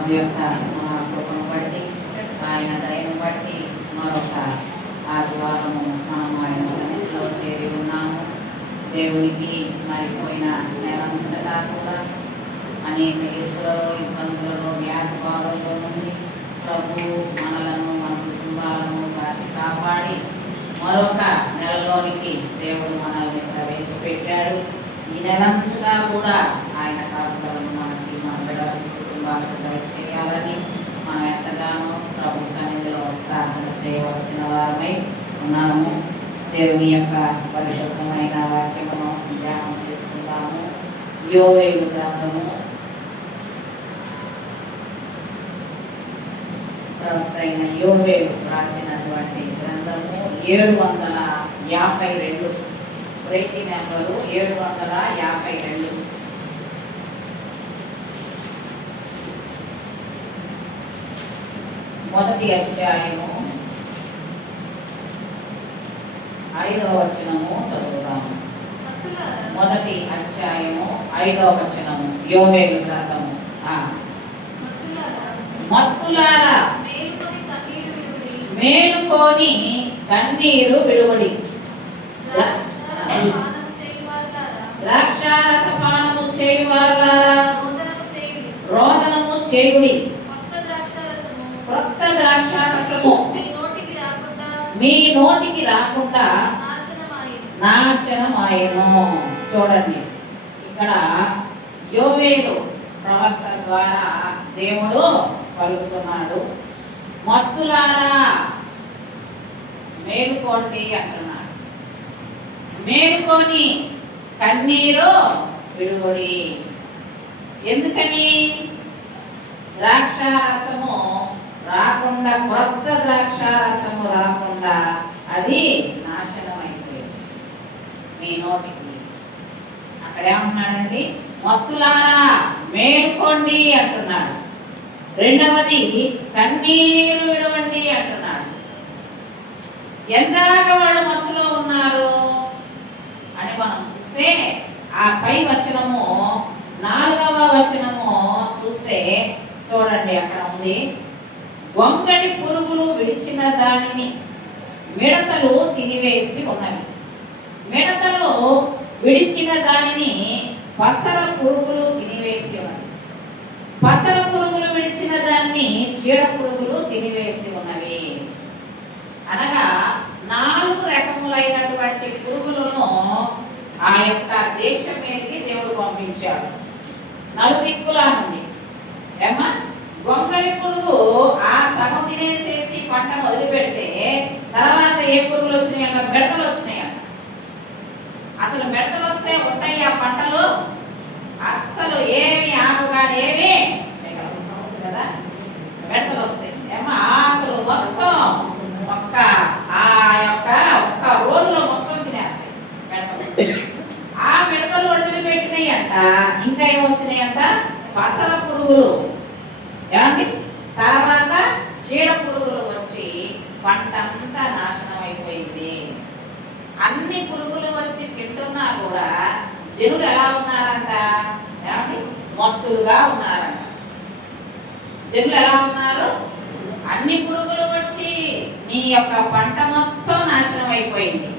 ప్రభు యొక్క కృపను బట్టి ఆయన దయను బట్టి మరొక ఆదివారము మనం ఆయన సన్నిధిలో చేరి ఉన్నాము. దేవునికి మరిపోయిన నెలంతటా కూడా అనేక ఎత్తులలో, ఇబ్బందులలో, వ్యాధి బాధల్లో నుండి ప్రభు మనలను, మన కుటుంబాలను కాచి కాపాడి మరొక నెలలోనికి దేవుడు మనల్ని ప్రవేశపెట్టాడు. ఈ నెలంతటా కూడా ఆయన కాపులను మనకి, మన బిడ్డల కుటుంబాలకు దయచేయాలని మనం ఎంతగానో ప్రభు సన్నిధిలో ప్రార్థన చేయవలసిన వారమై ఉన్నాము. దేవుని యొక్క పరిశుద్ధమైన వాక్యమును ధ్యానం చేసుకుంటాము. యోవేలు గ్రంథము ప్రవక్త అయిన యోవేలు రాసినటువంటి గ్రంథము 752, ప్రేతి నెంబరు 752. మొదటి అధ్యాయము 5వ వచనము చదువుతాము. మొదటి అధ్యాయము 5వ వచనము యోవేలు గ్రంథము. మత్తులారా మేలుకొని కన్నీరు విడువడి, ద్రాక్షారసపానము చేయువారులారా రోదనము చేయుడి, క్రొత్త ద్రాక్షారసము మీ నోటికి రాకుండా నాశనమాయెను. చూడండి, ఇక్కడ యోవేలు ప్రవక్త ద్వారా దేవుడు పలుకుతున్నాడు. మత్తులారా మేలుకోండి అంటున్నాడు. మేలుకొని కన్నీరు విడువడి. ఎందుకని? ద్రాక్షారసము రాకుండా, క్రొత్త ద్రాక్షారసము రాకుండా అది నాశనం అయిపోయింది మీ నోటికి. అక్కడేమంటున్నాడండి? మత్తులారా మేలుకోండి అంటున్నాడు. రెండవది కన్నీరు విడవండి అంటున్నాడు. ఎందాక వాళ్ళు మత్తులో ఉన్నారు అని మనం చూస్తే ఆ పై వచనము 4వ వచనము చూస్తే చూడండి, అక్కడ ఉంది, గొంగడి పురుగులు విడిచిన దానిని మిడతలు తినివేసి ఉన్నవి. మిడతలు విడిచిన దానిని పసర పురుగులు తినివేసి ఉన్నవి. పసర పురుగులు విడిచిన దాన్ని చీడ పురుగులు తినివేసి ఉన్నవి. అనగా 4 రకములైనటువంటి పురుగులను ఆ యొక్క దేశం మీదకి దేవుడు పంపించాడు. నలుదిక్కులా నుండి. ఏమా, గొంగళి పురుగు ఆ సగం తినేసేసి పంట వదిలిపెడితే తర్వాత ఏ పురుగులు వచ్చినాయి? మిడతలు వచ్చినాయి. అసలు మిడతలు వస్తే ఉంటాయి ఆ పంటలు, అస్సలు ఏమి ఆకు కానీ ఏమి కదా, మిడతలు వస్తాయి. ఏమో ఆకులు మొత్తం ఒక్క రోజులో మొత్తం తినేస్తాయి మిడతలు. ఆ మిడతలు వదిలిపెట్టినాయి అంట. ఇంకా ఏమొచ్చినాయంట? పసర పురుగులు. ఏమండి? తర్వాత చీడ పురుగులు వచ్చి పంట అంతా నాశనం అయిపోయింది. అన్ని పురుగులు వచ్చి తింటున్నా కూడా జనులు ఎలా ఉన్నారంట? ఏమండి? మత్తులుగా ఉన్నారంట. జనులు ఎలా ఉన్నారు? అన్ని పురుగులు వచ్చి నీ యొక్క పంట మొత్తం నాశనం అయిపోయింది.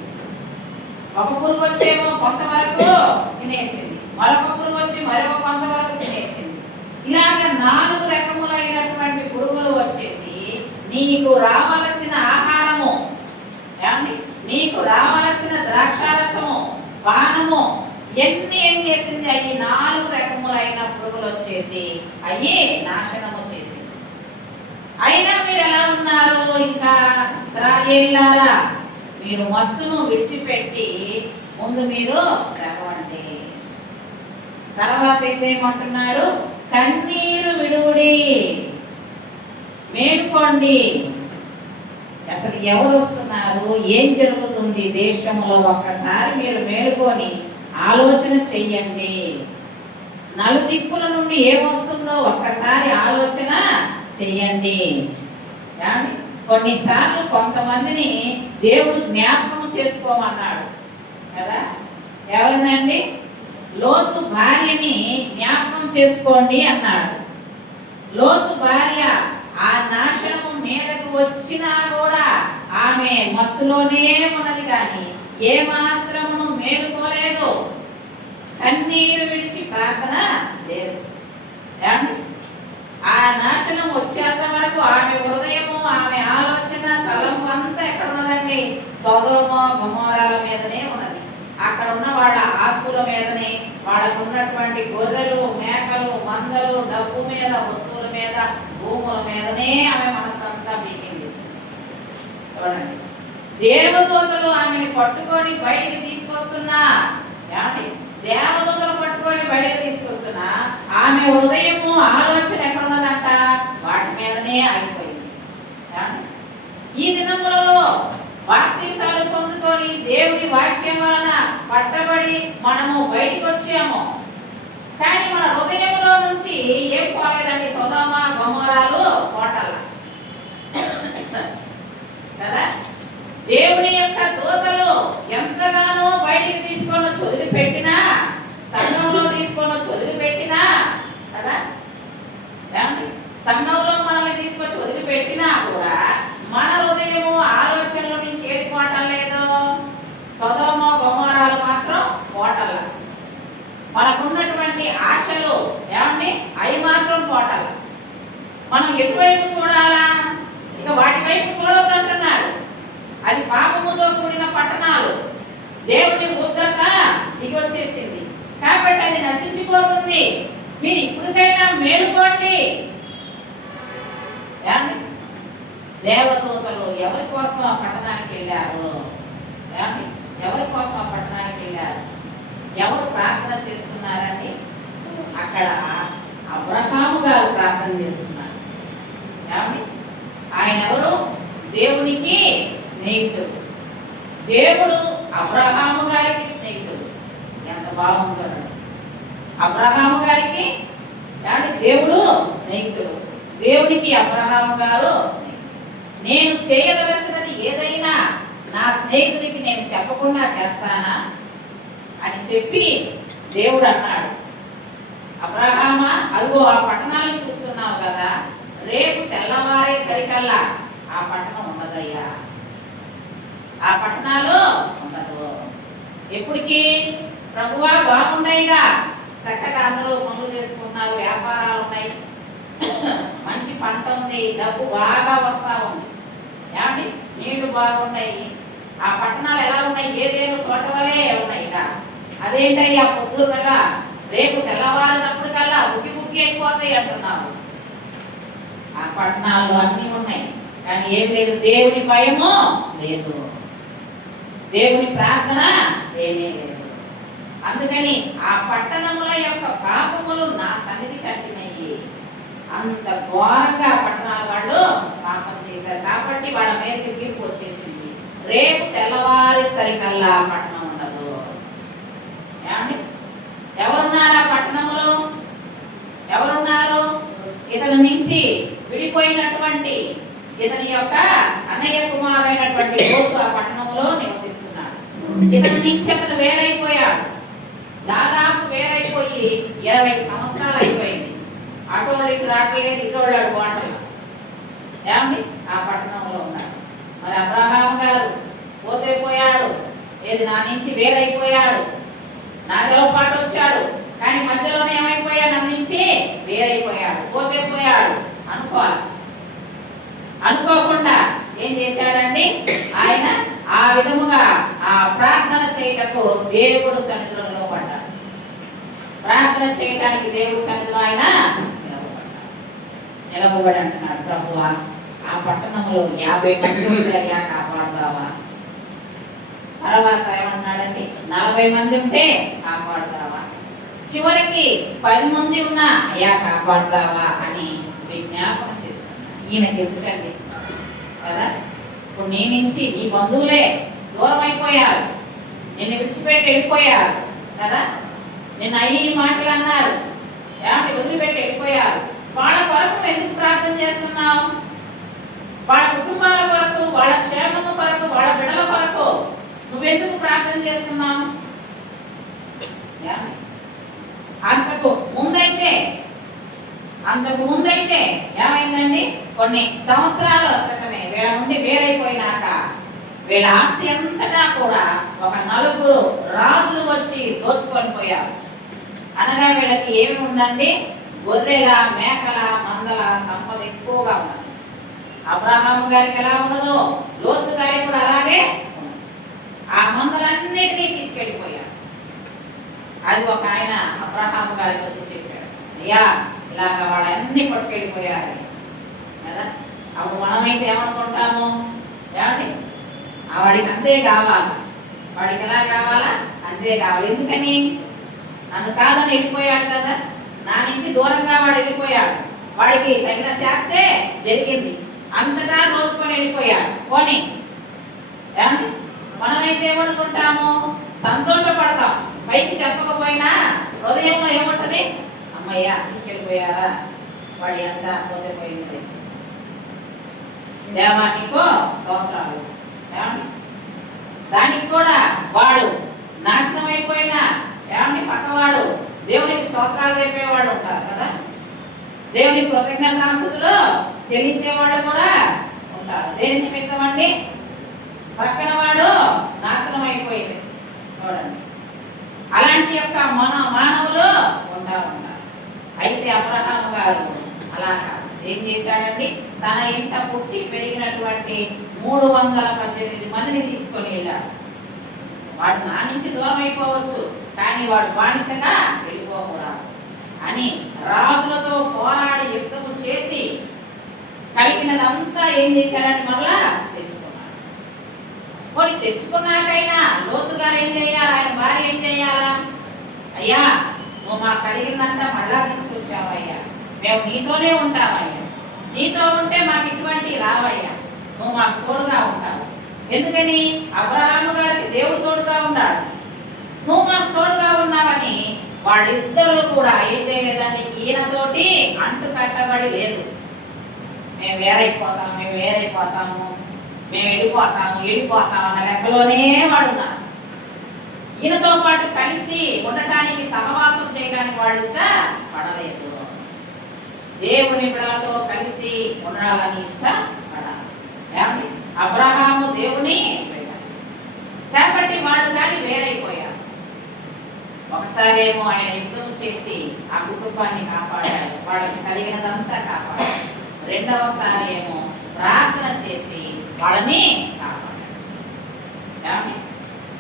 ఒక పురుగు వచ్చేమో కొంతవరకు తినేసింది, మరొక పురుగు వచ్చి మరొక కొంతవరకు తినేసింది. ఇలాగ 4 రకములైనటువంటి పురుగులు వచ్చేసి నీకు రావలసిన ఆహారము, ఏమండి, నీకు రావలసిన ద్రాక్షారసము, పానము ఎన్ని ఏం చేసింది? అవి 4 రకములైన పురుగులు వచ్చేసి అయ్యి నాశనము చేసింది. అయినా మీరు ఎలా ఉన్నారు? ఇంకా ఇశ్రాయేలులారా, మీరు మత్తును విడిచిపెట్టి ముందు మీరు లేవండి. తర్వాత ఇదేమంటున్నాడు? కన్నీరు విడువుడి, మేలుకోండి. అసలు ఎవరు వస్తున్నారు? ఏం జరుగుతుంది దేశంలో? ఒక్కసారి మీరు మేలుకొని ఆలోచన చెయ్యండి. నలుదిక్కుల నుండి ఏమొస్తుందో ఒక్కసారి ఆలోచన చెయ్యండి. కొన్నిసార్లు కొంతమందిని దేవుడు జ్ఞాపకం చేసుకోమన్నాడు కదా. ఎవరినండి? లోతు భార్యని జ్ఞాపకం చేసుకోండి అన్నాడు. లోతు భార్య ఆ నాశనము మీదకు వచ్చినా కూడా ఆమె మత్తులోనే ఉన్నది, కానీ ఏ మాత్రమును మేలుకోలేదు, కన్నీరు విడిచి ప్రార్థన లేదు. ఆ నాశనం వచ్చేంత వరకు ఆమె హృదయము, ఆమె ఆలోచన, తలంపు అంతా ఎక్కడ ఉన్నదండి? సొదొమ గొమొర్రాల మీదనే ఉన్నది. అక్కడ ఉన్న వాళ్ళ ఆస్తుల మీదనే, వాళ్ళకు ఉన్నటువంటి గొర్రెలు, మేకలు, మందలు, డబ్బు మీద, వస్తువుల మీద, భూముల మీదనే ఆమె మనసంతా పీకింది. చూడండి, దేవదూతలు ఆమెని పట్టుకొని బయటికి తీసుకొస్తున్నా, ఏమండి? దేవదూతలు పట్టుకొని బయటకు తీసుకొస్తున్నా ఆమె హృదయము, ఆలోచన ఎక్కడ ఉన్నదంట? వాటి మీదనే ఆగిపోయింది. ఈ దినములలో బాప్తీసాలు పొందుకొని దేవుడి వాక్యం వలన పట్టబడి మనము బయటకు వచ్చాము, కానీ మన హృదయంలో నుంచి ఏం పోలేదండి? సొదొమ గొమొర్రాలు కోటల కదా. దేవుని యొక్క దూతలు ఎంతగానో బయటికి తీసుకొని వదిలిపెట్టినా, సంఘంలో తీసుకొని వదిలిపెట్టినా కదా, సంఘంలో మనల్ని తీసుకొచ్చి వదిలిపెట్టినా కూడా మన హృదయము, ఆలోచనల నుంచి ఏది పోవటం లేదు? సొదొమ గొమొర్రాలు మాత్రం పోటల. మనకున్నటువంటి ఆశలు ఏమండి? అవి మాత్రం పోటల. మనం ఎటువైపు చూడాలా? ఇక వాటి వైపు చూడొద్దు అంటున్నాడు. అది పాపముతో కూడిన పట్టణాలు, దేవుని ఉగ్రత దిగి వచ్చేసింది కాబట్టి అది నశించిపోతుంది. మీరు ఇప్పటికైనా మేలుకోండి. దేవదూతలు ఎవరి కోసం ఆ పట్టణానికి వెళ్ళారు? ఎవరి కోసం ఆ పట్టణానికి వెళ్ళారు? ఎవరు ప్రార్థన చేస్తున్నారని? అక్కడ అబ్రహాము గారు ప్రార్థన చేస్తున్నారు. ఆయన ఎవరు? దేవునికి స్నేహితుడు. దేవుడు అబ్రహాము గారికి స్నేహితుడు. ఎంత బాగుందో! అబ్రహాము గారికి దేవుడు స్నేహితుడు, దేవునికి అబ్రహాము గారు స్నేహితుడు. నేను చేయదలసినది ఏదైనా నా స్నేహితుడికి నేను చెప్పకుండా చేస్తానా అని చెప్పి దేవుడు అన్నాడు. అబ్రహామా, అదిగో ఆ పట్టణాలను చూస్తున్నావు కదా, రేపు తెల్లవారే సరికల్లా ఆ పట్టణం ఉండదయ్యా, ఆ పట్టణాలు ఉండదు. ఎప్పటికీ? ప్రభువా బాగున్నాయిగా, చక్కగా అందరూ పనులు చేసుకుంటున్నారు, వ్యాపారాలు ఉన్నాయి, మంచి పంట ఉంది, డబ్బు బాగా వస్తా ఉంది, ఏమండి? నీళ్లు బాగున్నాయి. ఆ పట్టణాలు ఎలా ఉన్నాయి? ఏదేదో తోటవలే ఉన్నాయి. అదేంటయ్యా పొద్దురు కల్లా, రేపు తెల్లవారినప్పుడు కల్లా బుక్కి బుక్కి అయిపోతాయి అంటున్నావు. ఆ పట్టణాల్లో అన్నీ ఉన్నాయి, కానీ ఏమి లేదు. దేవుని భయము లేదు, దేవుని ప్రార్థన లేనే లేదు. అందుకని ఆ పట్టణముల యొక్క పాపములు నా సన్నిధి కట్టినయ్యి. అంత ఘోరంగా పట్టణాల వాళ్ళు పాపం చేశారు కాబట్టి వాళ్ళ మీదకి తీర్పు వచ్చేసింది. రేపు తెల్లవారి సరికల్లా పట్టణం ఉండదు. ఏమండి? ఎవరున్నారు ఆ పట్టణంలో? ఎవరున్నారు? ఇతని నుంచి విడిపోయినటువంటి ఇతని యొక్క అన్నయ్య కుమారుడైనటువంటి లోతు ఆ పట్టణంలో నివసిస్తున్నాడు. ఇతని నుంచి అతను వేరైపోయాడు. దాదాపు వేరైపోయి 20 సంవత్సరాలు అయిపోయింది. అటోళ్ళు ఇటు రావట్లేదు, ఇటోళ్ళాడు వాటలు. ఏమండి? ఆ పట్టణంలో ఉన్నాడు. మరి అబ్రహాము గారు పోతే పోయాడు, ఏది నా నుంచి వేరైపోయాడు, నాతో పాటు వచ్చాడు, కానీ మధ్యలోనే ఏమైపోయాడు? నా నుంచి వేరైపోయాడు, పోతే పోయాడు అనుకోవాలి. అనుకోకుండా ఏం చేశాడండి? ఆయన ఆ విధముగా ఆ ప్రార్థన చేయటకు దేవుడు సన్నిధిలో నిలబడ్డాడు. ప్రార్థన చేయడానికి దేవుడి సన్నిధిలో ఆయన నిలబడి అంటున్నాడు, ప్రభువా ఆ పట్టణంలో 50 మంది అయ్యా కాపాడుతావా? తర్వాత ఏమంటున్నాడండి? 40 మంది ఉంటే కాపాడుతావా? చివరికి 10 మంది ఉన్నా అయ్యా కాపాడుతావా అని విజ్ఞాపన చేస్తున్నాడు. ఈయన తెలుసండి కదా, ఇప్పుడు నీ నుంచి నీ బంధువులే దూరం అయిపోయారు, నిన్ను విడిచిపెట్టి వెళ్ళిపోయారు కదా, నిన్ను అయ్యి మాటలు అన్నారు, ఏమంటే వదిలిపెట్టి వెళ్ళిపోయారు. వాళ్ళ కొరకు నువ్వు ఎందుకు ప్రార్థన చేస్తున్నావు? వాళ్ళ కుటుంబాల కొరకు, వాళ్ళ క్షేమము కొరకు, వాళ్ళ బిడ్డల కొరకు నువ్వెందుకు ప్రార్థన చేస్తున్నావు? అంతకు ముందైతే అంతకు ముందైతే ఏమైందండి, కొన్ని సంవత్సరాల క్రితమే వీళ్ళ నుండి వేరైపోయినాక వీళ్ళ ఆస్తి అంతటా కూడా ఒక నలుగురు రాజులు వచ్చి దోచుకొని పోయారు. అనగా వీళ్ళకి ఏమి ఉందండి, గొర్రెల మేకల మందల సంపద ఎక్కువగా ఉన్నది. అబ్రహాము గారికి ఎలా ఉన్నదో లోతు గారికి కూడా అలాగే ఆ మందలన్నిటినీ తీసుకెళ్ళిపోయారు. అది ఒక ఆయన అబ్రహాము గారికి వచ్చి చెప్పాడు, అయ్యా ఇలాగ వాళ్ళన్నీ పట్టుకెళ్ళిపోయారు కదా. అప్పుడు మనమైతే ఏమనుకుంటాము, ఏమండి వాడికి అంతే కావాలా, వాడికి ఎలా కావాలా అంతే కావాలి. ఎందుకని, నన్ను కాదని వెళ్ళిపోయాడు కదా, నా నుంచి దూరంగా వాడు వెళ్ళిపోయాడు, వాడికి తగిన శాస్తే జరిగింది, అంతటా దోచుకొని వెళ్ళిపోయాడు పోనీ. ఏమండి మనమైతే ఏమనుకుంటాము, సంతోషపడతాం, పైకి చెప్పకపోయినా హృదయంలో ఏముంటది, అమ్మయ్య తీసుకెళ్ళిపోయారా, వాడి అంతా పోతే పోయింది, దేవా నీకో స్తోత్రాలు. ఏమండి దానికి కూడా వాడు నాశనం అయిపోయినా ఏమండి పక్కవాడు దేవునికి స్తోత్రాలు చెప్పేవాడు ఉంటారు కదా, దేవునికి కృతజ్ఞతాస్తుతులు చెల్లించేవాళ్ళు కూడా ఉంటారు. దేని నిమిత్తం అండి, పక్కన వాడు నాశనం అయిపోయింది చూడండి. అలాంటి యొక్క మానవులు ఉంటారు. అయితే అబ్రహాము గారు అలా ఏం చేశాడండి, తన ఇంట పుట్టి పెరిగినటువంటి 318 మందిని తీసుకొని వెళ్ళాడు. వాడు నా నుంచి దూరం అయిపోవచ్చు, కానీ వాడు బానిసగా వెళ్ళిపోకూడదు అని రాజులతో పోరాడి యుద్ధము చేసి కలిగినదంతా ఏం చేశాడని మళ్ళా తెచ్చుకున్నాడు. పోనీ తెచ్చుకున్నాకైనా లోతు గారు ఏం చేయాలి, ఆయన భార్య ఏం చేయాలా, అయ్యా నువ్వు మాకు కలిగిందంతా మళ్ళా తీసుకొచ్చావయ్యా, మేము నీతోనే ఉంటామయ్యా, నీతో ఉంటే మాకు ఇటువంటి రావయ్యా, నువ్వు మాకు తోడుగా ఉంటావు. ఎందుకని, అబ్రహాము గారికి దేవుడు తోడుగా ఉన్నాడు, నువ్వు మాకు తోడుగా ఉన్నావని వాళ్ళిద్దరూ కూడా ఏం చేయలేదండి, ఈయనతోటి అంటు కట్టబడి లేదు. మేము వేరైపోతాము, మేము వేరైపోతాము, మేము వెళ్ళిపోతాము అన్న లెక్కలోనే వాడున్నారు. ఈయనతో పాటు కలిసి ఉండటానికి సహవాసం చేయడానికి వాడు ఇష్టపడలేదు. దేవుని బిడ్డలతో కలిసి ఉండాలని ఇష్టపడాలి. ఏమండి అబ్రహాము దేవుని కాబట్టి వాళ్ళు కానీ వేరైపోయారు. ఒకసారి ఏమో ఆయన యుద్ధం చేసి ఆ కుటుంబాన్ని కాపాడారు, వాళ్ళకి కలిగినదంతా కాపాడారు. రెండవసారి ఏమో ప్రార్థన చేసి వాళ్ళని కాపాడారు. ఏమండి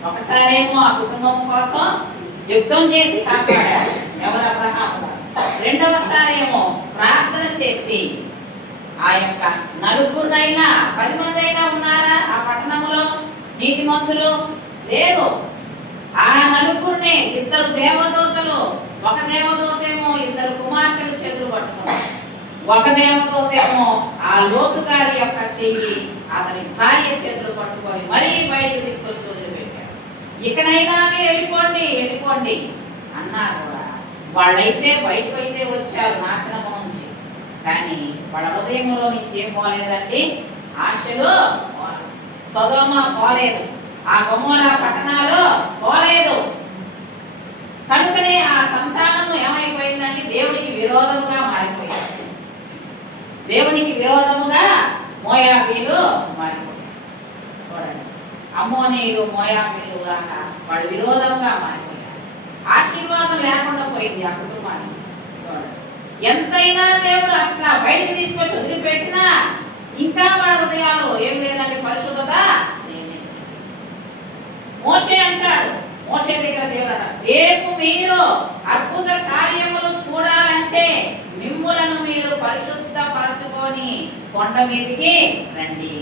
ఒకసారి ఏమో ఆ కుటుంబం కోసం యుద్ధం చేసి కాపాడారు, ఎవరు అబ్రహాము. రెండవసారి ఏమో ప్రార్థన చేసి ఆ యొక్క నలుగురినైనా 10 మంది అయినా ఉన్నారా ఆ పట్టణంలో నీతిమంతులు లేరు. ఆ నలుగురిని 2 దేవదూతలు, ఒక దేవదూతేమో 2 కుమార్తెలు చేతులు పట్టుకున్నారు, ఒక దేవదూతేమో ఆ లోతు గారి యొక్క చెయ్యి అతని భార్య చేతులు పట్టుకొని మరీ బయటికి తీసుకొచ్చి వదిలిపెట్టారు. ఇకనైనా మీరు వెళ్ళిపోండి అన్నా కూడా వాళ్ళైతే బయటకు అయితే వచ్చారు నాశనం నుంచి, కానీ వాళ్ళ హృదయంలో నుంచి ఏం పోలేదండి, ఆశలు సొదొమ పోలేదు, ఆ గొమొర్రా పట్టణాలు పోలేదు. కనుకనే ఆ సంతానము ఏమైపోయిందండి, దేవునికి విరోధముగా మారిపోయింది. దేవునికి విరోధముగా మోయాబీలు మారిపోయారు. చూడండి అమ్మోనీయులు మోయాబీలు లాగా వాళ్ళు విరోధంగా మారిపోయారు. ఆశీర్వాదం లేకుండా పోయింది ఆ కుటుంబానికి. ఎంతైనా దేవుడు అట్లా బయటికి తీసుకొచ్చి వదిలిపెట్టినా ఇంకా వాళ్ళ హృదయాలు ఏం లేదండి, పరిశుద్ధత. మోషే అంటాడు, మోషే దగ్గర దేవుడు అంటాడు, రేపు మీరు అద్భుత కార్యములు చూడాలంటే మిమ్ములను మీరు పరిశుద్ధపరచుకొని కొండ మీదకి రండి.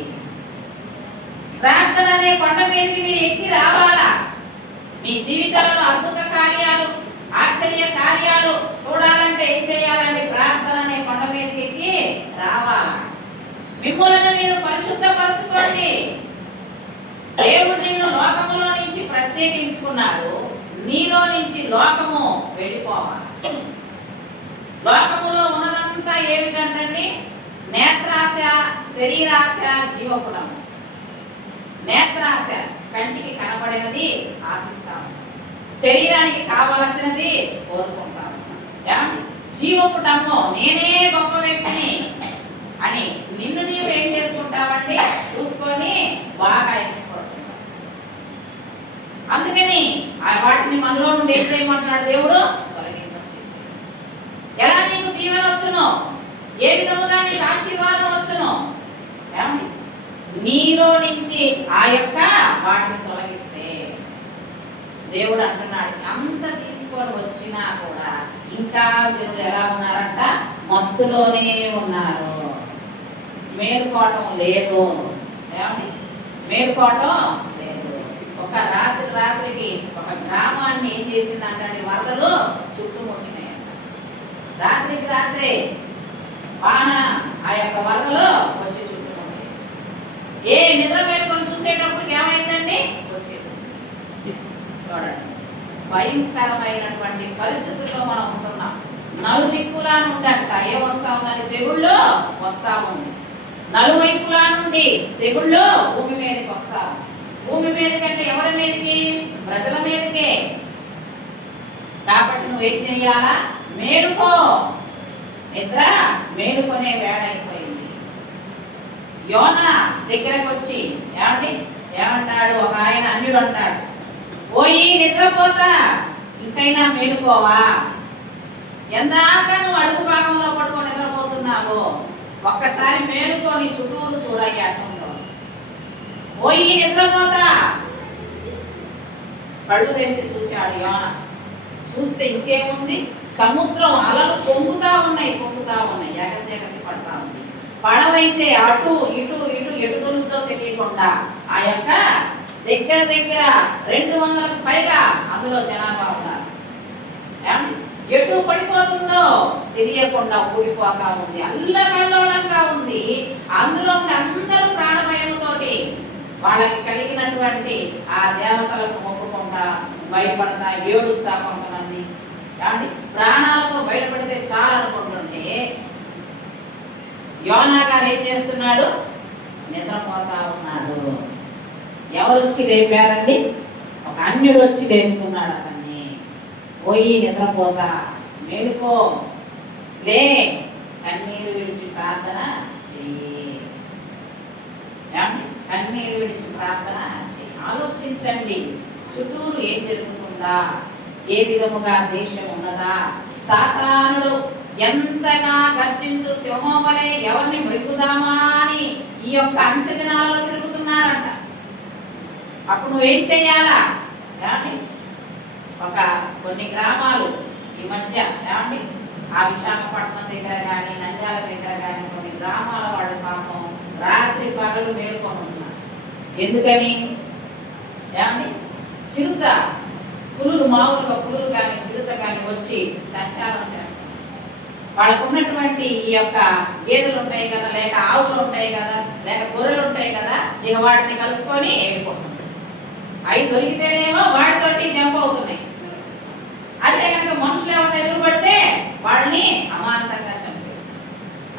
ప్రార్థన అనే కొండ మీదకి మీరు ఎక్కి రావాలా. మీ జీవితంలో అద్భుత కార్యాలు, ఆశ్చర్య కార్యాలు చూడాలంటే ఏం చేయాలండి, ప్రార్థన అనే కొండ మీదకి ఎక్కి రావాలా. మిమ్మల్ని మీరు పరిశుద్ధపరచుకోండి. దేవుడు నిన్ను లోకములో నుంచి ప్రత్యేకించుకున్నాడు, నీలో నుంచి లోకము వెళ్ళిపోవాలి. లోకములో ఉన్నదంతా ఏమిటంటండి, నేత్రాశ, శరీరాశ, జీవకుణము. నేత్రాశ కంటికి కనబడినది ఆశిస్తాము, శరీరానికి కావలసినది కోరుకుంటాము. జీవపు డమ్మో, నేనే గొప్ప వ్యక్తిని అని నిన్ను నీవు ఏం చేసుకుంటావండి, చూసుకొని బాగా ఎక్స్పోర్ట్. అందుకని వాటిని మనలో నుండి ఏం చేయమంటున్నాడు దేవుడు, తొలగింపచేసి. ఎలా నీకు దీవెన వచ్చును, ఏ విధముగా నీకు ఆశీర్వాదం వచ్చును, నీలో నుంచి ఆ యొక్క వాటిని తొలగిస్తే. దేవుడు అంటున్నాడు, అంత తీసుకొని వచ్చినా కూడా ఇంకా జనులు ఎలా ఉన్నారంట, మత్తులోనే ఉన్నారు, మేలుకోవటం లేదు. మేలుకోవటం లేదు. ఒక రాత్రికి ఒక గ్రామాన్ని ఏం చేసిందంటే వరదలు చుట్టుముట్టినాయంట. రాత్రే వాన ఆ యొక్క వరదలు వచ్చి చుట్టుముట్టేసి, ఏ నిద్ర మేలుకొని చూసేటప్పటికి ఏమైందండి, వచ్చేసింది. చూడండి, భయంకరమైనటువంటి పరిస్థితుల్లో మనం ఉంటున్నాం. నలుదిక్కులా నుండంట ఏమొస్తా ఉందని, తెగుళ్ళు వస్తా ఉంది. నలువైపులా నుండి తెగుళ్ళు భూమి మీదకి వస్తా. భూమి మీదకంటే ఎవరి మీదకి, ప్రజల మీదకే. కాబట్టి నువ్వేం చెయ్యాలా, మేలుకో. నిద్ర మేలుకొనే వేళ అయిపోయింది. యోనా దగ్గరకు వచ్చి ఏమంటాడు, ఒక ఆయన అన్యుడు అంటాడు, పోయి నిద్రపోతా, ఇంకైనా మేలుకోవా, ఎందాక నువ్వు అడుగు భాగంలో పడుకొని నిద్రపోతున్నావు, ఒక్కసారి మేలుకొని చుట్టూరు చూడయ్యి అట్టంలో, పోయి నిద్రపోతా. కళ్ళు తెరిచి చూశాడు యోన. చూస్తే ఇంకేముంది, సముద్రం అలలు పొంగుతా ఉన్నాయి, ఎగసి పడతా ఉంది. పడవైతే అటు ఇటు ఎటుదలుతో తెలియకుండా ఆ యొక్క దగ్గర 200కు పైగా అందులో జనాభా ఉన్నారు. ఎటు పడిపోతుందో తెలియకుండా ఊడిపోతా ఉంది, అల్లకల్లోలంగా ఉంది. అందులో అందరూ ప్రాణభయముతోటి వాళ్ళకి కలిగినటువంటి ఆ దేవతలకు మొక్కుకుంటా, భయపడతా, ఏడుస్తా కొంతమంది. ప్రాణాలతో బయటపడితే చాలా అనుకుంటుంటే యోనా గారు ఏం చేస్తున్నాడు, నిద్రపోతా ఉన్నాడు. ఎవరు వచ్చి లేపారండి, ఒక అన్యుడు వచ్చి లేపుతున్నాడు అతన్ని. పోయి నిద్రపోతా, మేలుకో, లే, కన్నీరు విడిచి ప్రార్థన చెయ్యి. కన్నీరు విడిచి ప్రార్థన చెయ్యి. ఆలోచించండి, చుట్టూరు ఏం జరుగుతుందా, ఏ విధముగా దేశం ఉన్నదా. సాతానుడు ఎంతగా గర్జించు సింహం వలె ఎవరిని మృగుదామా అని ఈ యొక్క అంచనాలలో తిరుగుతున్నాడంట. అప్పుడు నువ్వేం చెయ్యాలా, కొన్ని గ్రామాలు ఈ మధ్య ఆ విశాఖపట్నం దగ్గర కానీ నంద్యాల దగ్గర కానీ కొన్ని గ్రామాల వాళ్ళు పాపం రాత్రి పగలు మేల్కొని ఉంటున్నారు. ఎందుకని, చిరుత పులులు, మామూలుగా పులులు కానీ చిరుత కానీ వచ్చి సంచారం చేస్తారు. వాళ్ళకు ఉన్నటువంటి ఈ యొక్క గేదెలు ఉంటాయి కదా, లేక ఆవులు ఉంటాయి కదా, లేక గొర్రెలు ఉంటాయి కదా, ఇక వాటిని కలుసుకొని వెళ్ళిపోతుంది. అవి దొరికితేనేమో వాటితోటి జంప్ అవుతున్నాయి. అదే కనుక మనుషులు ఎవరైనా ఎదురుపడితే వాళ్ళని అమాంతంగా చంపేస్తారు.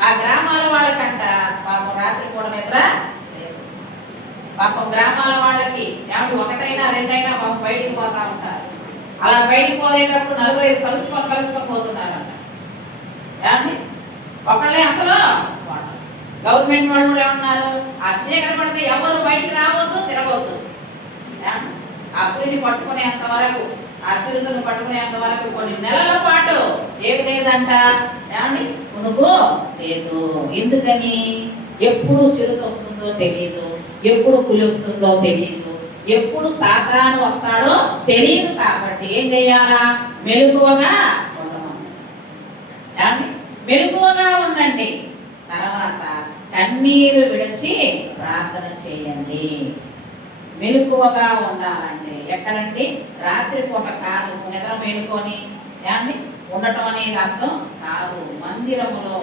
ఆ గ్రామాల వాళ్ళకంట పాపం రాత్రి పూట నిద్ర లేదు. పాపం గ్రామాల వాళ్ళకి ఒకటైనా రెండైనా పాపం బయటికి పోతా ఉంటారు. అలా బయటికి పోయేటప్పుడు 4-5 కలుసుకొని పోతున్నారంట. ఒకళ్ళే అసలు గవర్నమెంట్ వాళ్ళు కూడా ఏమన్నారు, ఆ చీకటి పడితే ఎవరు బయటికి రావద్దు, తిరగవద్దు. ఆ పులిని పట్టుకునేంత వరకు, ఆ చిరుతను పట్టుకునేంత వరకు కొన్ని నెలల పాటు ఏమి లేదంట, మునుగు లేదు. ఎందుకని, ఎప్పుడు చిరుత వస్తుందో తెలియదు, ఎప్పుడు పులి వస్తుందో తెలియదు, ఎప్పుడు సాతాను వస్తాడో తెలియదు. కాబట్టి ఏం చేయాలా, మెలకువగా ఉండమండి. మెలకువగా ఉండండి. తర్వాత కన్నీరు విడిచి ప్రార్థన చేయండి. మెలకువగా ఉండాలంటే ఎక్కడండి, రాత్రిపూట కాదు, నిద్ర మేలుకొని ఉండటం అనేది అర్థం కాదు. మందిరములో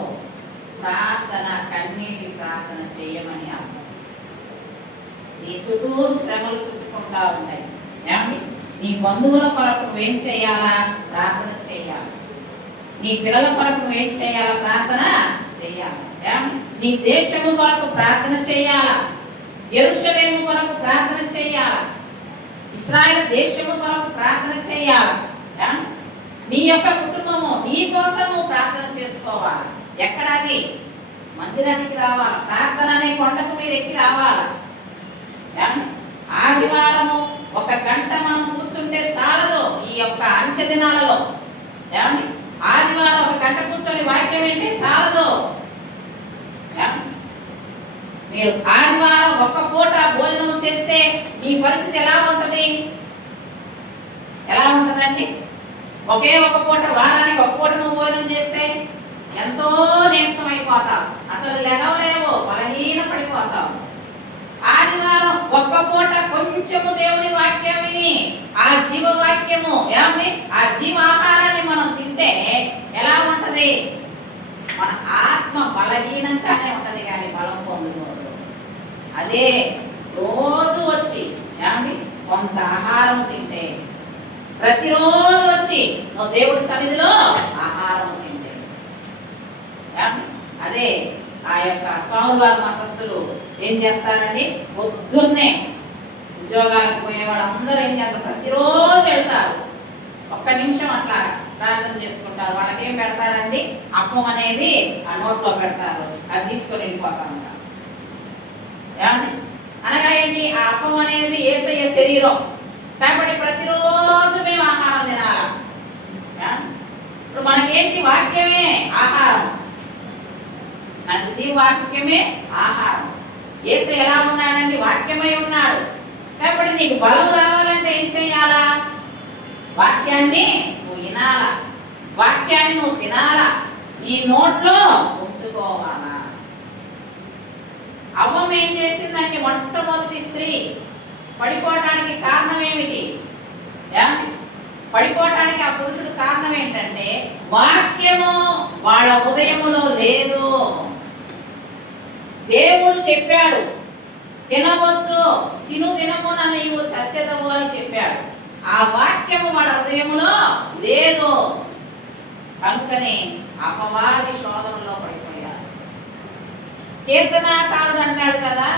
ప్రార్థన, కన్నీటి ప్రార్థన చేయమని అర్థం. నీ చుట్టూరు శ్రమలు చుట్టుకుంటా ఉంటాయి. నీ బంధువుల కొరకు నువ్వేం చేయాలా, ప్రార్థన చేయాలి. నీ పిల్లల కొరకు నువ్వేం చేయాలా, ప్రార్థన చేయాలి. నీ దేశము కొరకు ప్రార్థన చేయాలా, యెరూషలేము కొరకు ప్రార్థన చేయాలా, ఇశ్రాయేలు దేశము కొరకు ప్రార్థన చేయాలా, నీ యొక్క కుటుంబ కుటుంబము నీ కోసం నువ్వు ప్రార్థన చేసుకోవాలి. ఎక్కడది? మందిరానికి రావాలి. ప్రార్థన అనే కొండకు మీరు ఎక్కి రావాలి. ఆదివారము 1 గంట మనం కూర్చుంటే చాలదు. ఈ యొక్క అంచె దినాలలో ఏమండి ఆదివారం 1 గంట కూర్చొని వాక్యం ఏంటి చాలదు. మీరు ఆదివారం 1 పూట భోజనం చేస్తే మీ పరిస్థితి ఎలా ఉంటది? ఎలా ఉంటదండి? ఒకే 1 పూట, వారానికి 1 పూట నువ్వు భోజనం చేస్తే ఎంతో నీరసం అయిపోతావు, అసలు లెగవలేవు, బలహీన పడిపోతావు. ఆదివారం 1 పూట కొంచెము దేవుని వాక్యం విని ఆ జీవవాక్యము ఏమండి ఆ జీవాహారాన్ని మనం తింటే ఎలా ఉంటది? మన ఆత్మ బలహీనంగానే ఉంటది కానీ బలం పొందుకోదు. అదే రోజు వచ్చి ఏమండి కొంత ఆహారం తింటే, ప్రతిరోజు వచ్చి నువ్వు దేవుడి సన్నిధిలో ఆహారం తింటే, అదే ఆ యొక్క స్వామివారి మతస్థులు ఏం చేస్తారండి? పొద్దున్నే ఉద్యోగాలకు పోయే వాళ్ళందరూ ఏం చేస్తారు? ప్రతిరోజు వెళ్తారు. 1 నిమిషం అట్లా ప్రార్థన చేసుకుంటారు. వాళ్ళకి ఏం పెడతారండి? అప్పం అనేది ఆ నోట్లో పెడతారు, అది తీసుకొని వెళ్ళిపోతా ఉంటారు. ఏమండి అనగా ఏంటి? ఆ అప్పం అనేది యేసయ్య శరీరం కాబట్టి ప్రతిరోజు మేము ఆహారం తినాలి. ఇప్పుడు మనకేంటి? వాక్యమే ఆహారం, మన జీవాక్యమే ఆహారం. యేసయ్య ఎలా ఉన్నాడండి? వాక్యమై ఉన్నాడు. కాబట్టి నీకు బలం రావాలంటే ఏం చేయాలా? వాక్యాన్ని నువ్వు వినాలా, వాక్యాన్ని నువ్వు తినాలా, నీ నోట్లో ఉంచుకోవాలా. అవ్వం ఏం చేసిందంటే మొట్టమొదటి స్త్రీ పడిపోవటానికి కారణం ఏమిటి? పడిపోవటానికి ఆ పురుషుడు కారణం ఏంటంటే వాక్యము వాళ్ళ హృదయములో లేదు. దేవుడు చెప్పాడు తినవద్దు, తినమున నీవు చచ్చెదవు అని చెప్పాడు. ఆ వాక్యము వాళ్ళ హృదయములో లేదు. కనుకనే అపవాది శోధనలో పడిపోయారు. కీర్తనాకారుడు అంటాడు కదా,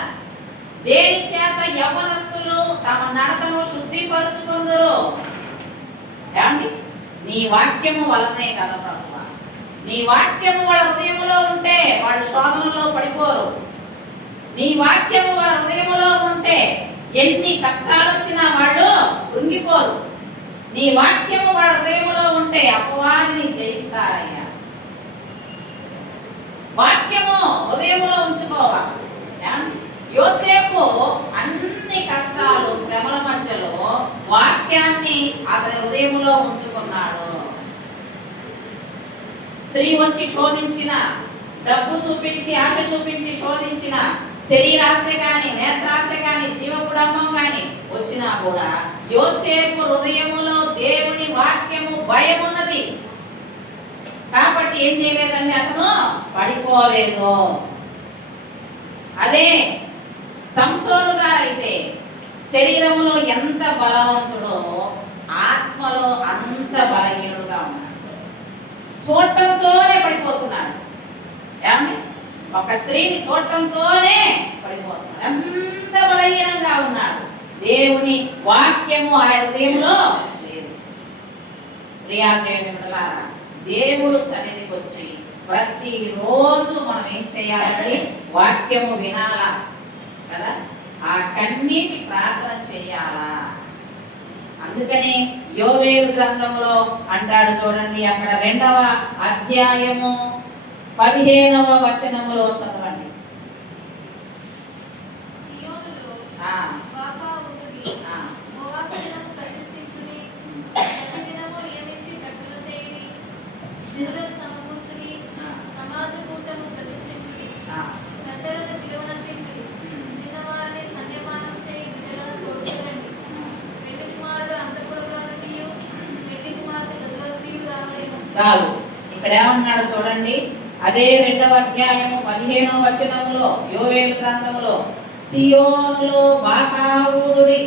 దేని చేత యవ్వనస్తులు తమ నడతను శుద్ధిపరుచుకుందురు? ఏమండి నీ వాక్యము వలనే కదా ప్రభువా. నీ వాక్యము వాళ్ళ హృదయములో ఉంటే వాళ్ళు శోధనలో పడిపోరు. నీ వాక్యము వాళ్ళ హృదయములో ఉంటే ఎన్ని కష్టాలు వచ్చినా వాళ్ళు కృంగిపోరు. నీ వాక్యము వాళ్ళ హృదయములో ఉంటే అపవాదిని జయిస్తారయ్యా. వాక్యము హృదయములో ఉంచుకోవాలి. యోసేపు అన్ని కష్టాలు శ్రమల మధ్యలో వాక్యాన్ని అతని హృదయములో ఉంచుకున్నాడు. స్త్రీ వచ్చి శోధించిన, డబ్బు చూపించి ఆశ చూపించి శోధించిన, శరీరాశ కానీ నేత్రాశ కానీ జీవకుడంబం కానీ వచ్చినా కూడా యోసేపు హృదయములో దేవుని వాక్యము భయం ఉన్నది కాబట్టి ఏం చేయలేదండి? అతను పడిపోలేదు. అదే సంసోను గారైతే శరీరములో ఎంత బలవంతుడో ఆత్మలో అంత బలహీనుడుగా ఉన్నాడు. చూడటంతోనే పడిపోతున్నాడు. ఏమండి ఒక స్త్రీని చూడటంతోనే పడిపోతున్నాడు, ఎంత బలహీనంగా ఉన్నాడు. దేవుని వాక్యము ఆయన హృదయంలో లేదు. ప్రియాదేవులారా, దేవుడు సన్నిధికి వచ్చి ప్రతిరోజు మనం ఏం చేయాలంటే వాక్యము వినాలా కదా, ఆ కన్నీటి ప్రార్థన చేయాలా. అందుకని యోవేలు గ్రంథంలో అంటాడు చూడండి, అక్కడ 2వ అధ్యాయము 15వ వచనములో చదవండి. చాలు, ఇక్కడ ఏమన్నాడు చూడండి, అదే 2వ అధ్యాయము 15వ వచనంలో యోవేలు గ్రంథంలో, సియోనులో బాకా ఊదుడి,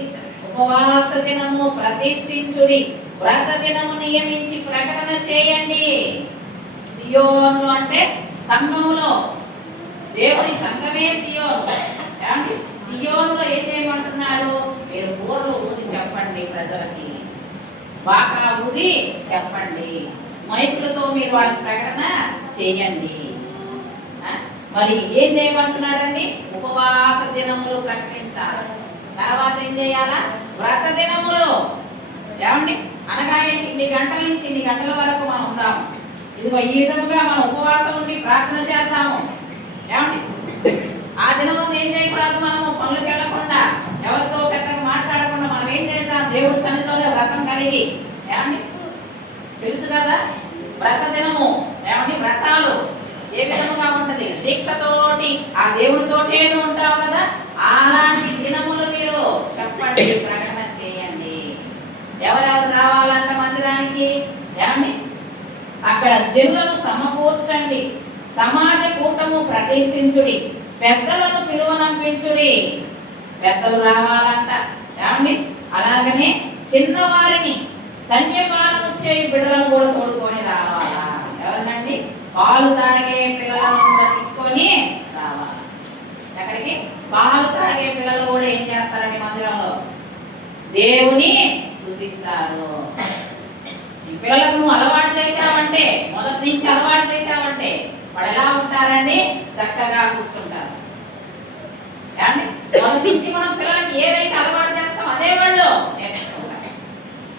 ఉపవాస దినము ప్రతిష్ఠించుడి, వ్రత దినము నియమించి ప్రకటన చేయండి. సియోను అంటే సంఘములో, దేవుని సంఘమే సియోను. సియోనులో ఏం చేయమంటున్నాడు? మీరు బూరలు ఊది చెప్పండి, ప్రజలకి బాకా ఊది చెప్పండి, మైకులతో మీరు వాళ్ళకి ప్రకటన చేయండి. మరి ఏం చేయమంటున్నాడండి? ఉపవాస దినములు ప్రకటించాలి. తర్వాత ఏం చేయాలా? వ్రత దినములు. ఏమండి? అనగా ఏంటి? ఇన్ని గంటల నుంచి ఇన్ని గంటల వరకు మనం ఉందాము. ఇదిగో ఈ విధంగా మనం ఉపవాసం ఉండి ప్రార్థన చేద్దాము. ఏమండి? ఆ దినం ముందు ఏం చేయకూడదు? మనము పనులకు వెళ్ళకుండా, ఎవరితో పెద్దగా మాట్లాడకుండా మనం ఏం చేద్దాం? దేవుడి సన్నిధిలోనే వ్రతం కలిగి. ఏమండి? తెలుసు కదా వ్రత దినము. ఏమండి? వ్రతాలు ఏ విధముగా ఉంటది? దీక్షతోటి ఆ దేవుడితోటే ఉంటావు కదా, అలాంటి దినములు మీరు చెప్పండి, ప్రకటన చేయండి. ఎవరెవరు రావాలంట మందిరానికి? ఏమండి? అక్కడ జనులను సమకూర్చండి, సమాజ కూటము ప్రతిష్ఠించుడి, పెద్దలను పిలువనంపించుడి. పెద్దలు రావాలంట. ఏమండి? అలాగనే చిన్నవారిని సన్యపానము చేయి బిడ్డలను కూడా తోడుకొని రావాలా? ఎవరినండి? పాలు తాగే పిల్లలను కూడా తీసుకొని రావాలి. ఎక్కడికి? పాలు తాగే పిల్లలు కూడా ఏం చేస్తారండి? మందిరంలో దేవుని స్తుతిస్తారు. ఈ పిల్లలకు నువ్వు అలవాటు చేసావంటే, మొదటి నుంచి అలవాటు చేసావంటే వాడు ఎలా ఉంటారండి? చక్కగా కూర్చుంటారు. కానీ మొదటి నుంచి మనం పిల్లలకి ఏదైతే అలవాటు చేస్తామో అదే వాళ్ళు నేర్చుకుంటారు.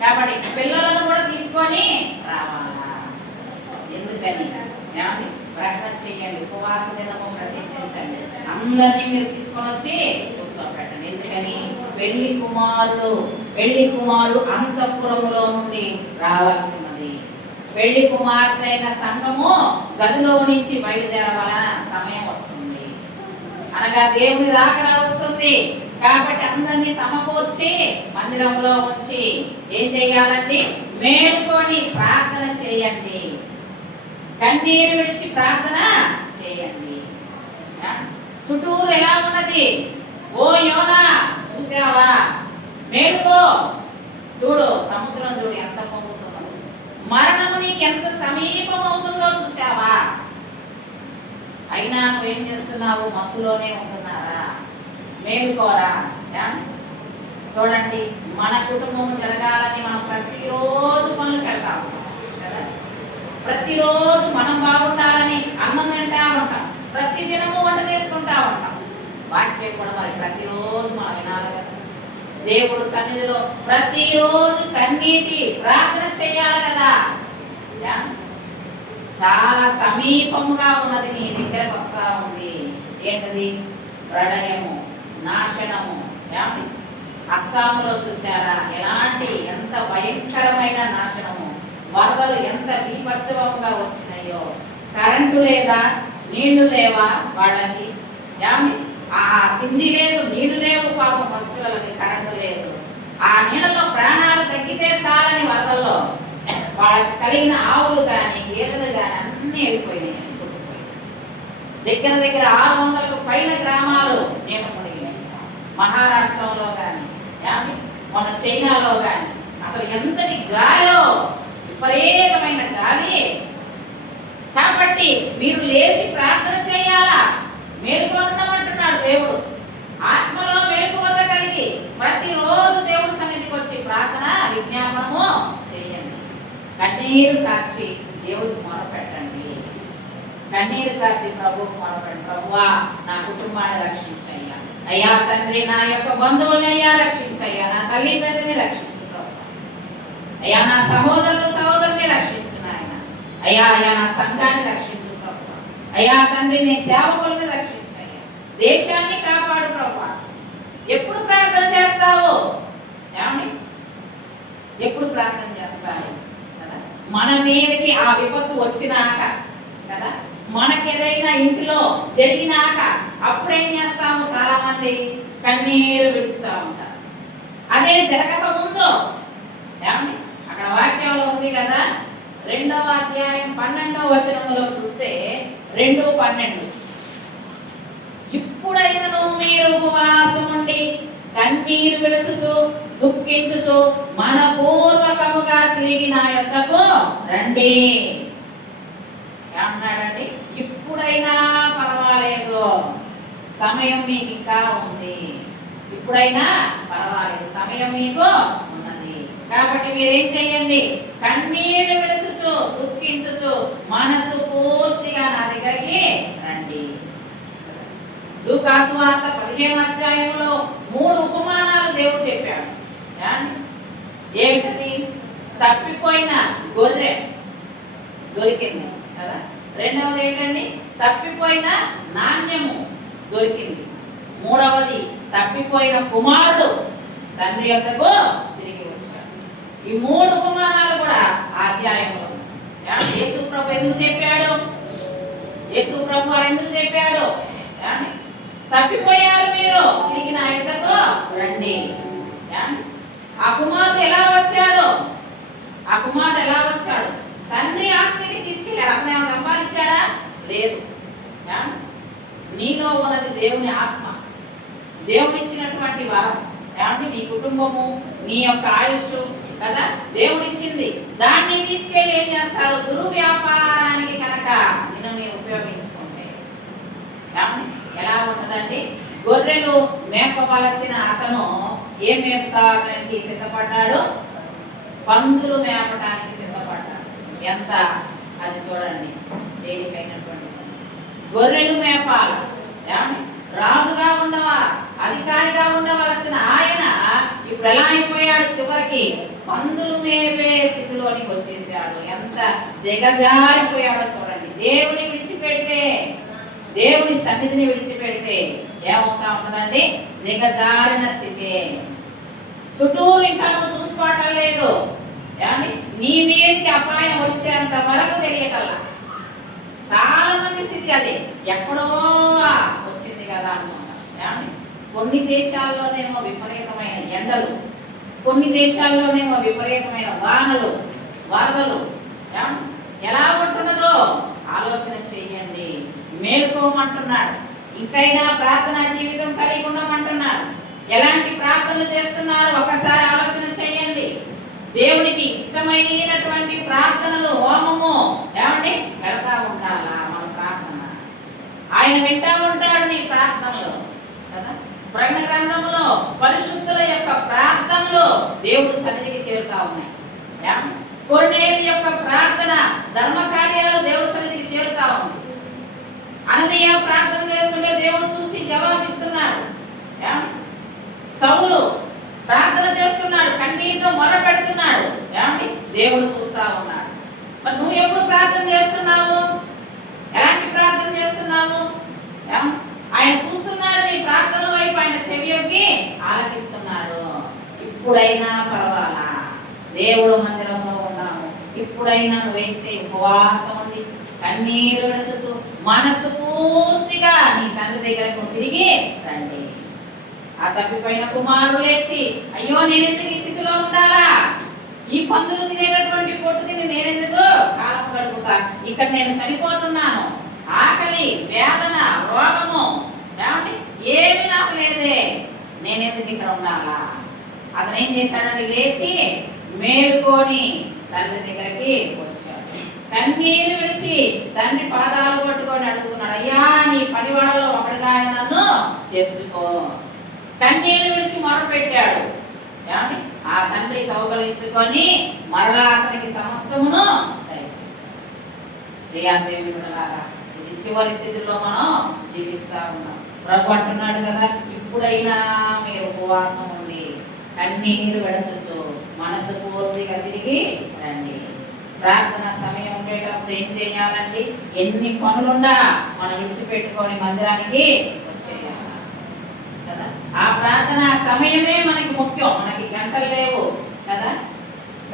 కాబట్టి పిల్లలను కూడా తీసుకొని రావాలా? ఎందుకని? ఏమండి? ప్రకటన చేయండి, ఉపవాస దినము ప్రతిష్ఠించండి, అందరినీ మీరు తీసుకొని వచ్చి కూర్చోబెట్టండి. ఎందుకని? పెళ్లి కుమారుడు అంతఃపురములో నుండి రావాల్సినది. పెళ్లి కుమార్తె అయిన సంఘము గదిలో నుంచి బయలుదేరవలన సమయం వస్తుంది, అనగా దేవుని రాకడ వస్తుంది. కాబట్టి అందరినీ సమకూర్చి మందిరంలో వచ్చి ఏం చేయాలండి? మేలుకొని ప్రార్థన చేయండి, కన్నీరు విడిచి ప్రార్థన చేయండి. చుట్టూరు ఎలా ఉన్నది? ఓ యోనా, చూసావా? మేలుకో, చూడు సముద్రం చూడు ఎంత పొంగుతుందో, మరణము నీకు ఎంత సమీపం అవుతుందో చూసావా? అయినా నువ్వేం చేస్తున్నావు? మత్తులోనే ఉంటున్నారా? మేలుకోరా. చూడండి, మన కుటుంబం జరగాలని మనం ప్రతిరోజు పనులు పెడతాము కదా, ప్రతిరోజు మనం బాగుండాలని అన్నం తింటా ఉంటాం, ప్రతి దినము వంట చేసుకుంటా ఉంటాం. వాక్యం కూడా మరి ప్రతిరోజు మనం వినాలి కదా. దేవుడు సన్నిధిలో ప్రతిరోజు కన్నీటి ప్రార్థన చేయాలి కదా. చాలా సమీపంగా ఉన్నది, నీ దగ్గరకు వస్తా ఉంది. ఏంటది? ప్రళయము, నాశనము. అస్సాములో చూసారా ఎలాంటి, ఎంత భయంకరమైన నాశనము, వరదలు ఎంత బీభత్సవంగా వచ్చినాయో. కరెంటు లేదా, నీళ్లు లేవా వాళ్ళకి? ఆ తిండి లేదు, నీళ్లు లేవు. పాపం పసిపిల్లలకి కరెంటు లేదు. ఆ నీళ్ళలో ప్రాణాలు తగ్గితే చాలని వరదల్లో వాళ్ళకి కలిగిన ఆవులు కానీ గేదెలు కానీ అన్నీ వెళ్ళిపోయినాయి, చుట్టుపోయి. దగ్గర దగ్గర 600కు పైన గ్రామాలు నేను మునిగాయి. మహారాష్ట్రలో కానీ, మన చైనాలో కానీ అసలు ఎంతటి గాలో, విపరీతమైన గాలి. కాబట్టి మీరు లేచి ప్రార్థన చేయాలా? మేలుకొనమంటున్నాడు దేవుడు. ఆత్మలో మేలుకోవత కలిగి ప్రతిరోజు దేవుడి సన్నిధికి వచ్చి ప్రార్థన విజ్ఞాపనము చేయండి. కన్నీరు కార్చి దేవుడికి మొరపెట్టండి. కన్నీరు కార్చి ప్రభువుకు మొరపెట్టండి. ప్రభువా, నా కుటుంబాన్ని రక్షించయ్యా. అయ్యా తండ్రి, నా యొక్క బంధువుల్ని అయ్యా రక్షించయ్యా. నా తల్లిదండ్రిని రక్షించు ప్రభు. అయ్యా నా సహోదరులు సహోదరుని రక్షించు నాయన. అయ్యా నా సంఘాన్ని రక్షించు ప్రభు. అయ్యా తండ్రి, నీ సేవకుల్ని రక్షించయ్యా. దేశాన్ని కాపాడు ప్రభు. ఎప్పుడు ప్రార్థన చేస్తావు? ఎప్పుడు ప్రార్థన చేస్తారు కదా? మన మీదకి ఆ విపత్తు వచ్చినాక కదా, మనకేదైనా ఇంటిలో జరిగినాక అప్పుడేం చేస్తాము? చాలా మంది కన్నీరు విడుస్తూ ఉంటారు. అదే జరగక ముందు అక్కడ వాక్యంలో ఉంది కదా, 2వ అధ్యాయం 12వ వచనంలో చూస్తే 2:12, ఇప్పుడైనను మీరు ఉపవాసం ఉండి కన్నీరు విడుచుచు దుఃఖించుచు మన పూర్వకముగా తిరిగి నా యొద్దకు రండి అన్నాడండి. ఇప్పుడైనా పర్వాలేదు, సమయం మీకు ఇంకా ఉంది. ఇప్పుడైనా పర్వాలేదు, సమయం మీకు ఉన్నది. కాబట్టి మీరేం చేయండి? కన్నీళ్లు విడుచుచు దుఃఖించుచు మనసు పూర్తిగా నా దగ్గరికి రండి. లూకాసు వార్త 15వ అధ్యాయంలో 3 ఉపమానాలు దేవుడు చెప్పాడు. ఏమిటది? తప్పిపోయిన గొర్రె దొరికింది కదా. రెండవది ఏంటండి? తప్పిపోయిన నాణ్యము దొరికింది. మూడవది తప్పిపోయిన కుమారుడు తండ్రి యొద్దకు తిరిగి వచ్చాడు. ఈ 3 ఉపమానాలు కూడా ఆ అధ్యాయంలో యేసు ప్రభు ఎందుకు చెప్పాడు? యేసు ప్రభు వారు ఎందుకు చెప్పాడు? తప్పిపోయారు మీరు, తిరిగి నా యొద్దకు రండి. ఆ కుమారుడు ఎలా వచ్చాడు? ఆ కుమారుడు ఎలా వచ్చాడు? తండ్రి ఆస్తిని తీసుకెళ్ళాడు. అతను ఏమైనా సంపాదించాడా? లేదు. నీలో ఉన్నది దేవుని ఆత్మ, దేవుడిచ్చినటువంటి వరం. నీ కుటుంబము, నీ యొక్క ఆయుష్ కదా దేవుడిచ్చింది. దాన్ని తీసుకెళ్ళి ఏం చేస్తారు? దుర్వ్యాపారానికి కనుక మీరు ఉపయోగించుకుంటే ఎలా ఉంటుందండి? గొర్రెలు మేపవలసిన అతను ఏం మేపుతానికి సిద్ధపడ్డాడు? పందులు మేపటానికి సిద్ధపడ్డాడు. ఎంత అది చూడండి, తేలికైనటువంటి గొర్రెలు మేపాల. రాజుగా ఉన్నవా, అధికారిగా ఉండవలసిన ఆయన ఇప్పుడు ఎలా అయిపోయాడు? చివరికి పందులు మేపే స్థితిలోనికి వచ్చేసాడు. ఎంత దిగజారిపోయాడో చూడండి. దేవుని విడిచిపెడితే, దేవుని సన్నిధిని విడిచిపెడితే ఏమవుతా ఉంటుందండి? దిగజారిన స్థితి. చుట్టూరు ఇంకా నువ్వు చూసుకోవటం లేదు. నీ మీదకి అపాయం వచ్చేంత వరకు తెలియటల్లా. చాలా మంది స్థితి అదే. ఎక్కడో వచ్చింది కదా అనుకుంటారు. కొన్ని దేశాల్లోనేమో విపరీతమైన ఎండలు, కొన్ని దేశాల్లోనేమో విపరీతమైన వానలు, వరదలు. ఎలా ఉంటున్నదో ఆలోచన చెయ్యండి. మేలుకోమంటున్నాడు. ఇంకైనా ప్రార్థనా జీవితం కలిగి ఉండమంటున్నాడు. ఎలాంటి ప్రార్థనలు చేస్తున్నారు ఒకసారి ఆలోచన చేయండి. దేవునికి ఇష్టమైనటువంటి ప్రార్థనలు, హోమము వెళ్తా ఉండాలా మన ప్రార్థన? ఆయన వింటా ఉంటాడు నీ ప్రార్థనలు కదా. ప్రకటన గ్రంథంలో పరిశుద్ధుల యొక్క ప్రార్థనలు దేవుడు సన్నిధికి చేరుతా ఉన్నాయి. కొర్నేలు యొక్క ప్రార్థన, ధర్మ కార్యాలు దేవుడు సన్నిధికి చేరుతా ఉంది. అన్నయ్య ప్రార్థన చేస్తుంటే దేవుడు చూసి జవాబిస్తున్నాడు. సౌలు ప్రార్థన చేస్తున్నాడు, కన్నీటితో మొర పెడుతున్నాడు. దేవుడు చూస్తా ఉన్నాడు. మరి నువ్వు ఎప్పుడు ప్రార్థన చేస్తున్నావు? ఎలాంటి ప్రార్థన చేస్తున్నావు? ఆయన చూస్తున్నాడు నీ ప్రార్థన వైపు. ఆయన చెవియొగ్గి ఆలకిస్తున్నాడు. ఇప్పుడైనా పర్వాలా, దేవుడు మందిరంలో ఉన్నాము. ఇప్పుడైనా నువ్వేం చేయి? ఉపవాసం ఉంది, కన్నీరు విడచు మనసు పూర్తిగా నీ తండ్రి దగ్గరకు తిరిగి రండి. ఆ తప్పిపోయిన కుమారుడు లేచి, అయ్యో నేనెందుకు ఈ స్థితిలో ఉండాలా? ఈ పందులు తినేటటువంటి పొట్టు తిని నేనెందుకు కాలం గడుపుతా? ఇక్కడ నేను చనిపోతున్నాను. ఆకలి, వేదన, రోగము ఏమి నాకు లేదే, నేనెందుకు ఇక్కడ ఉండాలా? అతను ఏం చేశాడంటే లేచి మేలుకొని తండ్రి దగ్గరికి వచ్చాడు. కన్నీరు విడిచి తండ్రి పాదాలు పట్టుకొని అడుగుతున్నాడు, అయ్యా నీ పనివాడలో ఒకటిగా నన్ను చేర్చుకో. కన్నీరు విడిచి మొరపెట్టాడు. ఆ తండ్రి కౌగలించుకొని మరలా అతనికి సమస్తమును దయచేశాడు. ప్రియా దేవులారా, ఇది చివరి స్థితిలో మనం జీవిస్తా ఉన్నాం. ప్రభు అంటున్నాడు కదా, ఇప్పుడైనా మీరు ఉపవాసం ఉండి కన్నీరు విడచచ్చు మనసు పూర్తిగా తిరిగి రండి. ప్రార్థన సమయం ఉండేటప్పుడు ఏం చేయాలండి? ఎన్ని పనులున్నా మనం విడిచిపెట్టుకొని మందిరానికి వచ్చేయాలి కదా. ఆ ప్రార్థన సమయమే మనకి ముఖ్యం. మనకి గంటలు లేవు కదా,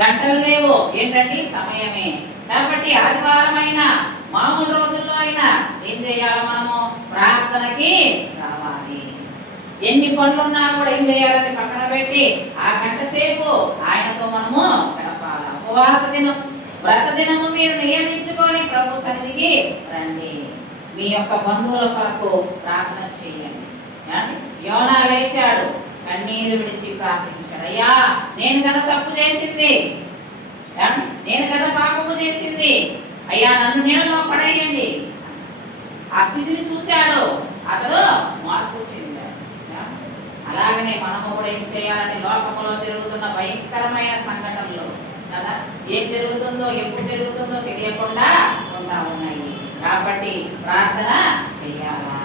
గంటలు లేవు. ఏంటండి? సమయమే. కాబట్టి ఆదివారం అయినా మామూలు రోజుల్లో అయినా ఏం చేయాలి? మనము ప్రార్థనకి రావాలి. ఎన్ని పనులున్నా కూడా ఏం చేయాలని పక్కన పెట్టి ఆ గంట సేపు ఆయనతో మనము గడపాలి. ఉపవాస దినం, వ్రత దినము మీరు నియమించుకొని ప్రభు సన్నిధికి రండి. మీ యొక్క బంధువుల కొరకు ప్రార్థన చేయండి. యోనా లేచాడు, కన్నీరు విడిచి ప్రార్థించాడు. అయ్యా నేను కదా తప్పు చేసింది, నేను కదా పాపము చేసింది, అయ్యా నన్ను నీళ్ళలో పడేయండి. ఆ స్థితిని చూశాడు, అతడు మార్పు చెందాడు. అలాగనే మనము కూడా ఏం చేయాలని లోకములో జరుగుతున్న భయంకరమైన సంఘటనలు కదా. ఏం జరుగుతుందో ఎప్పుడు జరుగుతుందో తెలియకుండా ఉంటా ఉన్నాయి. కాబట్టి ప్రార్థన చెయ్యాలా,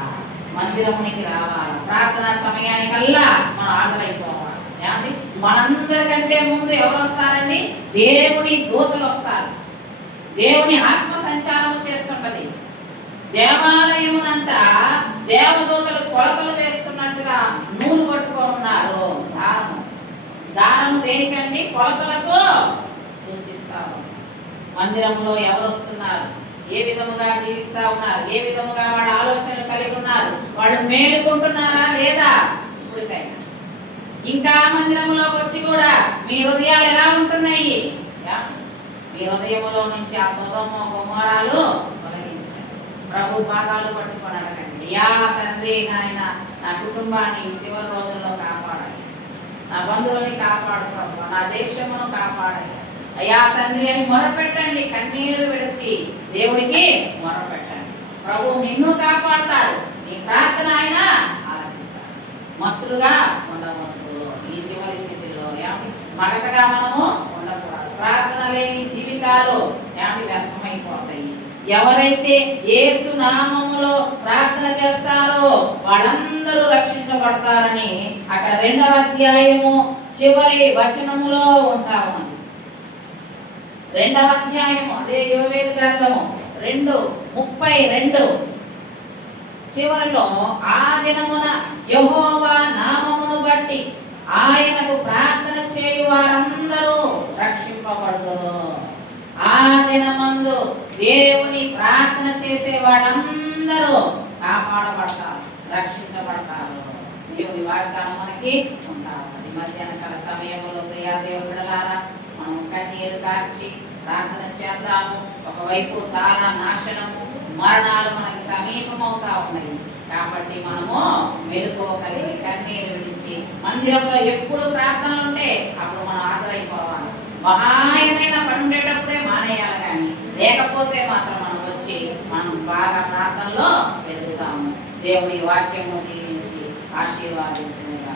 మందిరమునికి రావాలా, ప్రార్థనా సమయానికల్లా మనం హాజరైపోవాలి. ఏమండి, మనందరికంటే ముందు ఎవరు వస్తారండి? దేవుని దూతలు వస్తారు. దేవుని ఆత్మ సంచారం చేస్తుంటది. దేవాలయమునంట దేవదూతలు కొలతలు వేస్తున్నట్టుగా నూలు పట్టుకొని ఉన్నారు. దానము దేనికండి? కొలతలకు సూచిస్తారు. మందిరంలో ఎవరు వస్తున్నారు, ఏ విధముగా జీవిస్తా ఉన్నారు, ఏ విధముగా వాళ్ళ ఆలోచనలు కలిగి ఉన్నారు, వాళ్ళు మేలుకుంటున్నారా లేదా? ఇప్పటికైనా ఇంకా మందిరంలోకి వచ్చి కూడా మీ హృదయాలు ఎలా ఉంటున్నాయి? మీ హృదయంలో నుంచి ఆ సొదొమ గొమొరాలు తొలగించండి. ప్రభు పాదాలు పట్టుకొని అడగండి, యా తండ్రి నాయన, నా కుటుంబాన్ని చివరి రోజుల్లో కాపాడాలి, నా బంధువుల్ని కాపాడు ప్రభు, నా దేశమును కాపాడాలి అయ్యా తండ్రి అని మొరపెట్టండి. కన్నీరు విడిచి దేవుడికి మొరపెట్టండి. ప్రభు నిన్ను కాపాడతాడు. నీ ప్రార్థన ఆయన ఆలకిస్తాడు. మత్తులుగా ఉండవద్దు. ఈ చివరి స్థితిలో మగతగా మనము ఉండకూడదు. ప్రార్థన లేని జీవితాలు వ్యర్థమైపోతాయి. ఎవరైతే యేసు నామములో ప్రార్థన చేస్తారో వాళ్ళందరూ రక్షించబడతారని అక్కడ 2వ అధ్యాయము చివరి వచనములో ఉంటా ఉంది. 2వ అధ్యాయము అదే యోవేలు గ్రంథము 2:32 చివరిలో, ఆ దినమున యెహోవా నామమును బట్టి ఆయనకు ప్రార్థన చేయు వారందరూ రక్షింపబడుదురు. ఆ దినమందు దేవుని ప్రార్థన చేసే వాళ్ళందరూ కాపాడబడతారు, రక్షించబడతారు. దేవుని వాగ్దానం మనకి ఉంటారు. అది మధ్యాహ్న కాల సమయంలో ప్రియా దేవుని బిడ్డలారా, మనం కన్నీరు కార్చి ప్రార్థన చేద్దాము. ఒకవైపు చాలా నాశనము, మరణాలు మనకి సమీపమవుతా ఉన్నాయి. కాబట్టి మనము మెలుకోగలిగి కన్నీరు విడిచి మందిరంలో ఎప్పుడు ప్రార్థనలు ఉంటే అప్పుడు మనం హాజరైపోవాలి. మహాయనైనా పని ఉండేటప్పుడే మానేయాలి, కానీ లేకపోతే మాత్రం మనం వచ్చి మనం బాగా ప్రార్థనలో ఎదుగుతాము. దేవుని వాక్యము దీవించి ఆశీర్వాదించినగా